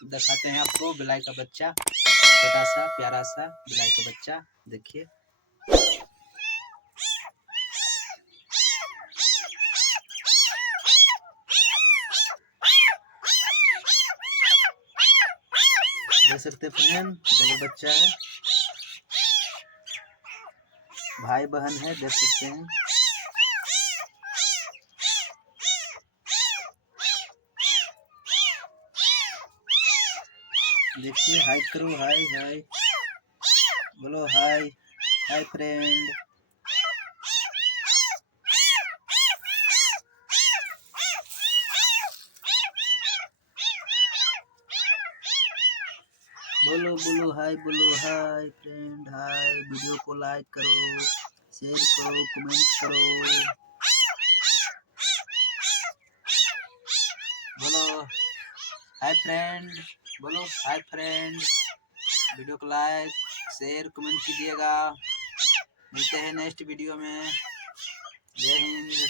दिखाते हैं आपको बिलाई का बच्चा, छोटा सा प्यारा सा बिलाई का बच्चा। देखिए देख सकते हैं फ्रेंड, डबल बच्चा है, भाई बहन है, देख सकते हैं। देखिए हाय करो, हाय हाय बोलो, हाय हाय फ्रेंड। बोलो बोलो हाय, बोलो हाय फ्रेंड, हाय। वीडियो को लाइक करो, शेयर करो, कमेंट करो। बोलो हाय फ्रेंड, बोलो हाय फ्रेंड। वीडियो को लाइक शेयर कमेंट कीजिएगा। मिलते हैं नेक्स्ट वीडियो में। जय हिंद।